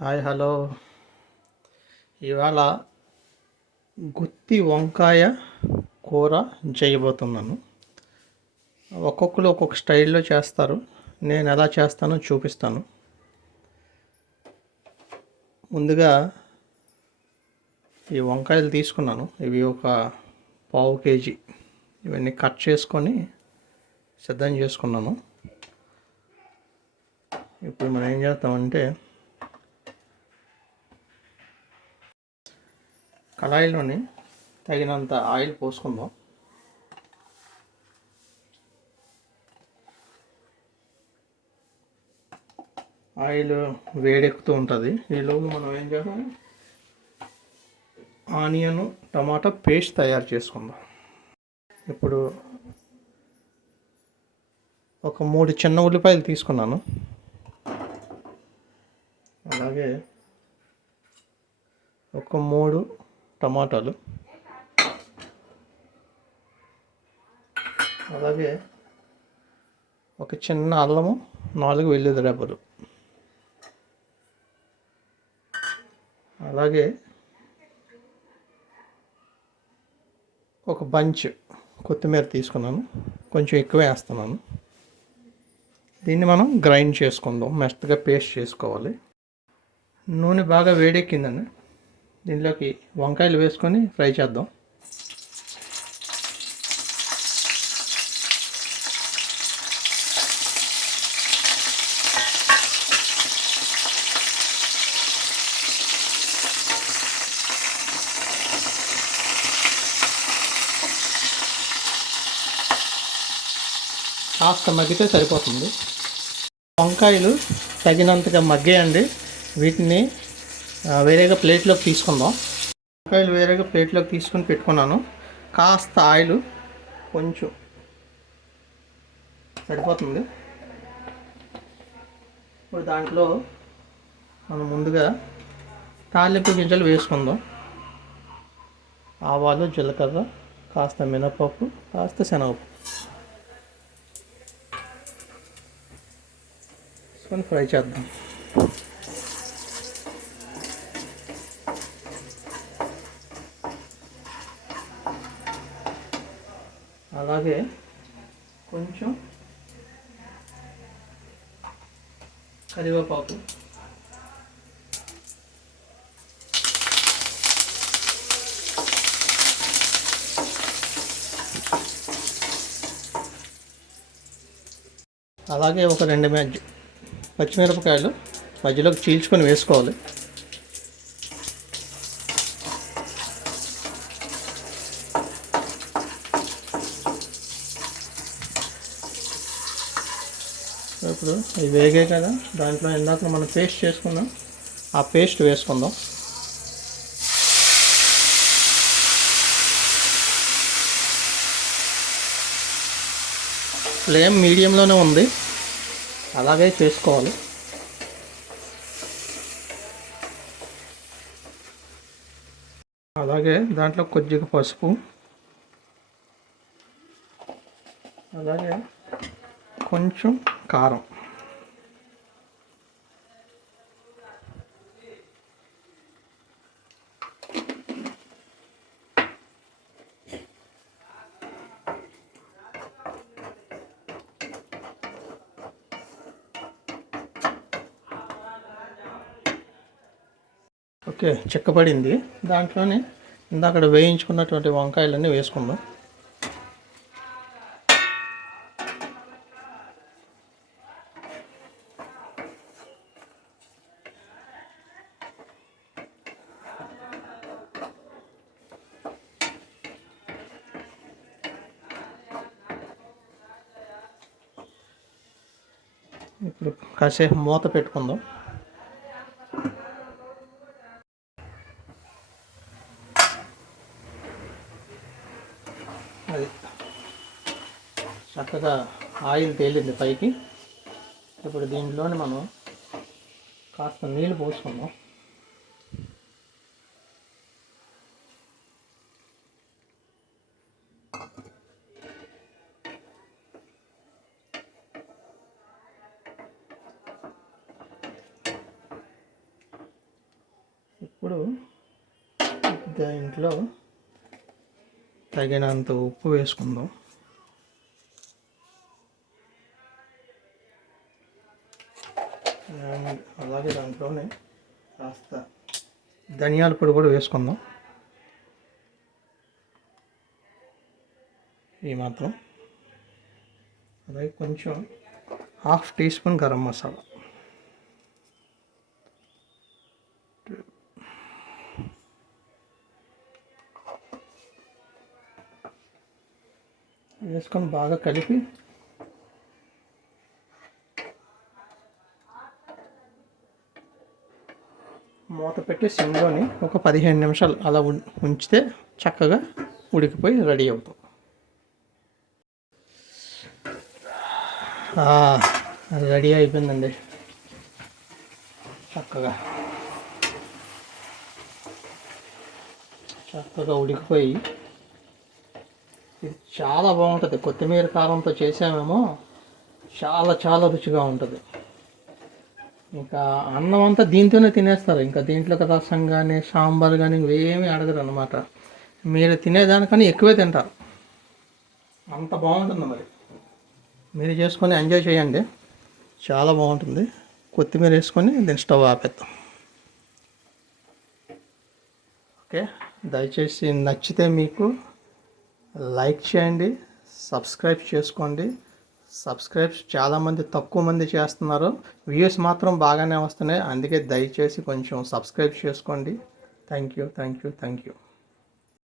Hi hello. ఇవాళ గుత్తి వంకాయ కూర చేయబోతున్నాను. ఒక్కొక్కరు ఒక్కొక్క స్టైల్లో చేస్తారు. నేను ఎలా చేస్తానో చూపిస్తాను. ముందుగా ఈ వంకాయలు తీసుకున్నాను. ఇవి ఒక పావు కేజీ. ఇవన్నీ కట్ చేసుకొని సిద్ధం చేసుకున్నాను. ఇప్పుడు మనం ఏం చేస్తామంటే కళాయిలోని తగినంత ఆయిల్ పోసుకుందాం. ఆయిల్ వేడెక్కుతూ ఉంటుంది. ఈలోపు మనం ఏం చేద్దాం, ఆనియన్ టమాటా పేస్ట్ తయారు చేసుకుందాం. ఇప్పుడు ఒక 3 చిన్న ఉల్లిపాయలు తీసుకున్నాను. అలాగే ఒక 3 టమాటాలు, అలాగే ఒక చిన్న అల్లము, 4 వెల్లుల్లి రెబ్బలు, అలాగే ఒక బంచ్ కొత్తిమీర తీసుకున్నాను. కొంచెం ఎక్కువ వేస్తున్నాను. దీన్ని మనం గ్రైండ్ చేసుకుందాం, మెత్తగా పేస్ట్ చేసుకోవాలి. నూనె బాగా వేడెక్కిందండి. దీనిలోకి వంకాయలు వేసుకొని ఫ్రై చేద్దాం. కాస్త మగ్గితే సరిపోతుంది. వంకాయలు తగినంతగా మగ్గాయండి. వీటిని వేరేగా ప్లేట్లోకి తీసుకుందాం. వంకాయలు వేరేగా ప్లేట్లోకి తీసుకొని పెట్టుకున్నాను. కాస్త ఆయిల్ కొంచెం సరిపోతుంది. ఇప్పుడు దాంట్లో మనం ముందుగా తాలింపు గింజలు వేసుకుందాం. ఆవాలు, జీలకర్ర, కాస్త మినపప్పు, కాస్త శనగపప్పు వేసుకొని ఫ్రై చేద్దాం. అలాగే కొంచెం కరివేపాకు, అలాగే ఒక 2 పచ్చిమిరపకాయలు మధ్యలోకి చీల్చుకొని వేసుకోవాలి. ఇప్పుడు ఇవి వేగాయి కదా, దాంట్లో ఇందాక మనం పేస్ట్ చేసుకుందాం. ఆ పేస్ట్ వేసుకుందాం. ఫ్లేమ్ మీడియంలోనే ఉంది, అలాగే చేసుకోవాలి. అలాగే దాంట్లో కొద్దిగా పసుపు, అలాగే కొంచెం కారం, ఓకే చిక్కపడింది. దాంట్లోనే ఇందాక వేయించుకున్నటువంటి వంకాయలన్నీ వేసుకుందాం. ఇప్పుడు కాసేపు మూత పెట్టుకుందాం. అది చక్కగా ఆయిల్ తేలింది పైకి. ఇప్పుడు దీంట్లోనే మనం కాస్త నీళ్ళు పోసుకుందాం. ఇప్పుడు దీంట్లో తగినంత ఉప్పు వేసుకుందాం. అలాగే దాంట్లోనే కాస్త ధనియాల పొడి కూడా వేసుకుందాం. ఈ మాత్రం. అలాగే కొంచెం 1/2 టీ స్పూన్ గరం మసాలా, వేసుకొని బాగా కలిపి మూత పెట్టి సిమ్లోని ఒక 15 నిమిషాలు అలా ఉంచితే చక్కగా ఉడికిపోయి రెడీ అవుతుంది. రెడీ అయిపోయిందండి చక్కగా ఉడికిపోయి. ఇది చాలా బాగుంటుంది. కొత్తిమీర కారంతో చేసామేమో చాలా చాలా రుచిగా ఉంటుంది. ఇంకా అన్నం అంతా దీంతోనే తినేస్తారు. ఇంకా దీంట్లో రసం కానీ సాంబార్ కానీ ఇవేమీ అడగరు అన్నమాట. మీరు తినేదానికన్నా ఎక్కువే తింటారు. అంత బాగుంటుంది. మరి మీరు చేసుకొని ఎంజాయ్ చేయండి, చాలా బాగుంటుంది. కొత్తిమీర వేసుకొని దీన్ని స్టవ్ ఆపేద్దాం. ఓకే, దయచేసి నచ్చితే మీకు లైక్ చేయండి, సబ్స్క్రైబ్ చేసుకోండి. చాలామంది తక్కువ మంది చేస్తున్నారు, వ్యూస్ మాత్రం బాగానే వస్తున్నాయి. అందుకే దయచేసి కొంచెం సబ్స్క్రైబ్ చేసుకోండి. Thank you.